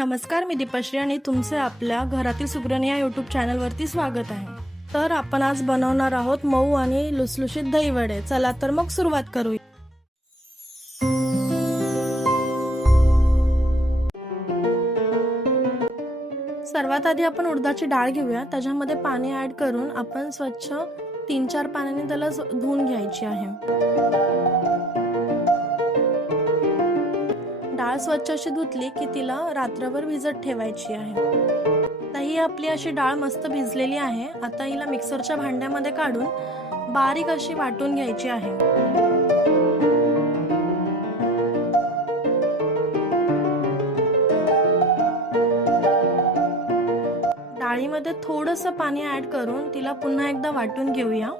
नमस्कार, मी दीपश्री आणि तुमचे आपल्या घरातील सुगरण या यूट्यूब चॅनलवरती स्वागत आहे। तर आपण आज बनवणार आहोत मऊ आणि लुसलुशीत दही वडे। चला तर मग सुरुवात करूया। सर्वात आधी आपण उडदाची डाळ घेऊया। त्याच्यामध्ये पाणी ऍड करून आपण स्वच्छ 3-4 पाण्याने त्याला धुवून घ्यायची आहे। डाळ स्वच्छ अशी धुतली की तिला रात्रभर भिजत ठेवायची आहे। दही आपली अशी डाळ मस्त भिजलेली आहे। आता हिला मिक्सरच्या भांड्यामध्ये काढून बारीक अशी वाटून घ्यायची आहे। डाळीमध्ये थोडंसं पाणी ऍड करून तिला पुन्हा एकदा वाटून घेऊया।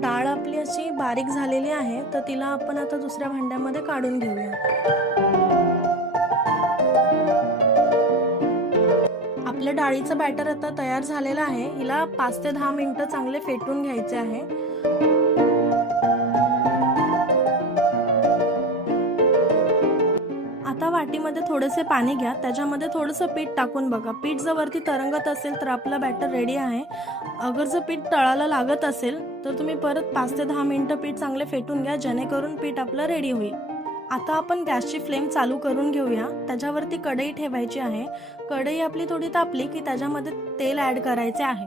डाळ आपली अशी बारीक झालेली आहे, तर तिला आपण आता दुसऱ्या भांड्यामध्ये काढून घेऊया। आपल्या डाळीचं बॅटर आता तयार झालेलं आहे। हिला 5 ते 10 मिनिटं चांगले फेटून घ्यायचे आहे। आता वाटीमध्ये थोडेसे पाणी घ्या, त्याच्यामध्ये थोडंसं पीठ टाकून बघा। पीठ जर वरती तरंगत असेल तर आपलं बॅटर रेडी आहे। अगर जर पीठ तळाला लागत असेल तर तुम्ही परत 5 ते 10 मिनिटं पीठ चांगले फेटून घ्या, जेणेकरून पीठ आपलं रेडी होईल। आता आपण गॅसची फ्लेम चालू करून घेऊया। त्याच्यावरती कढई ठेवायची आहे। कढई आपली थोडी तापली की त्याच्यामध्ये तेल ऍड करायचे आहे।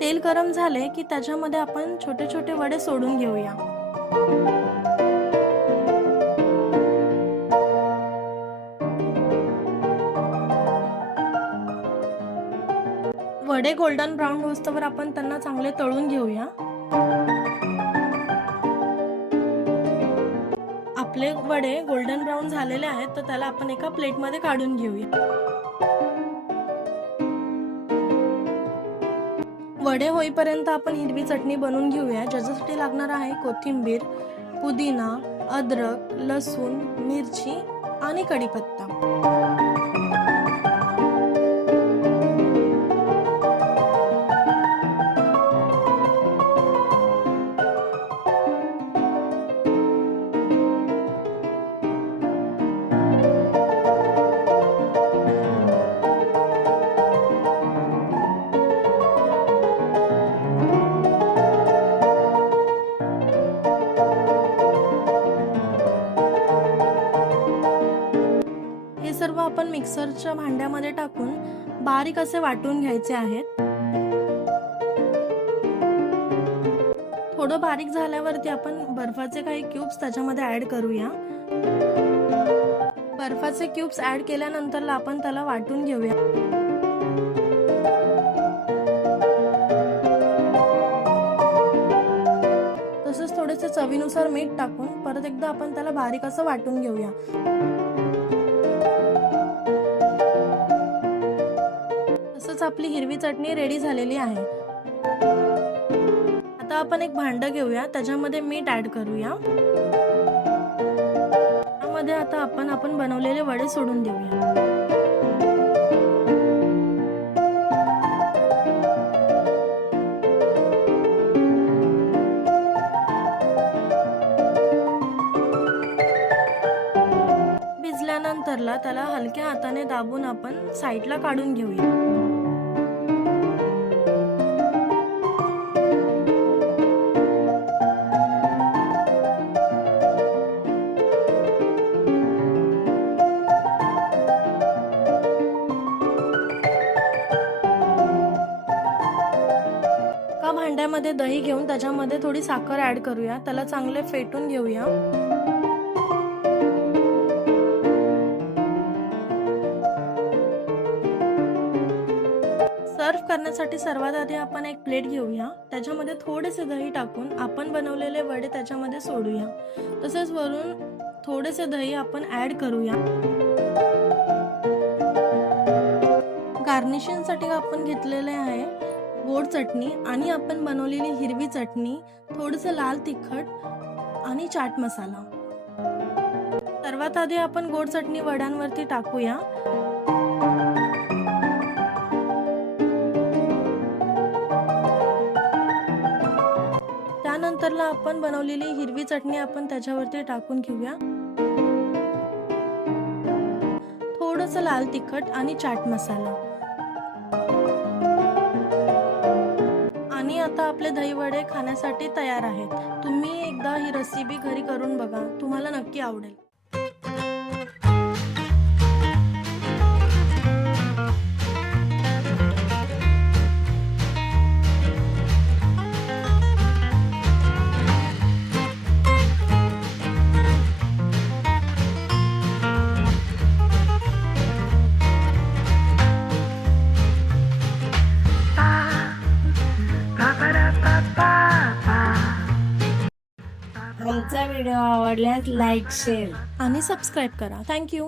तेल गरम झाले की त्याच्यामध्ये आपण छोटे छोटे वडे सोडून घेऊया। वडे गोल्डन ब्राउन होस्तवर आपण त्यांना चांगले तळून घेऊया। आपले वडे गोल्डन ब्राउन झालेले आहेत, तर त्याला आपण एका प्लेटमध्ये काढून घेऊया। वडे होईपर्यंत आपण हिरवी चटणी बनवून घेऊया, ज्याच्यासाठी लागणार आहे कोथिंबीर, पुदिना, अद्रक, लसूण, मिरची आणि कढीपत्ता। हे सर्व आपण मिक्सरच्या भांड्यामध्ये टाकून बारीक असे वाटून घ्यायचे आहेत। थोडं बारीक झाल्यावरती आपण बर्फाचे काही क्यूब्स त्याच्यामध्ये ऍड करूया। बर्फाचे क्यूब्स ऍड केल्यानंतर आपण त्याला वाटून घेऊया। तसंच थोडेसे चवीनुसार मीठ टाकून परत एकदा आपण त्याला बारीक असं वाटून घेऊया। तसंच आपली हिरवी चटणी रेडी झालेली आहे। आता आपण एक भांडं घेऊया, त्याच्यामध्ये मीठ ऍड करूया। त्यामध्ये आता आपण बनवलेले वडे सोडून देऊया। भिजल्यानंतरला त्याला हलक्या हाताने दाबून आपण साईडला काढून घेऊया। का भांड्यामध्ये दही घेऊन त्याच्यामध्ये थोडी साखर ऍड करूया, त्याला चांगले फेटून घेऊया। सर्व करण्यासाठी सर्वात आधी आपण एक प्लेट घेऊया, त्याच्यामध्ये थोडेसे दही टाकून आपण बनवलेले वडे त्याच्यामध्ये सोडूया। तसेच वरून थोडेसे दही आपण ऍड करूया। गार्निशिंगसाठी आपण घेतलेले आहे गोड चटणी आणि आपण बनवलेली हिरवी चटणी, थोडंसं लाल तिखट आणि चाट मसाला. सर्वात आधी आपण गोड चटणी वड्यांवरती टाकूया. त्यानंतरला आपण बनवलेली हिरवी चटणी आपण त्याच्यावरती टाकून घेऊया. थोडंसं लाल तिखट आणि चाट मसाला. आणि आता आपले दहीवडे खाण्यासाठी तयार आहेत. तुम्ही एकदा ही रेसिपी घरी करून बघा, तुम्हाला नक्की आवडेल. आमचा व्हिडिओ आवडल्यास लाईक शेअर आणि सबस्क्राईब करा. थँक्यू.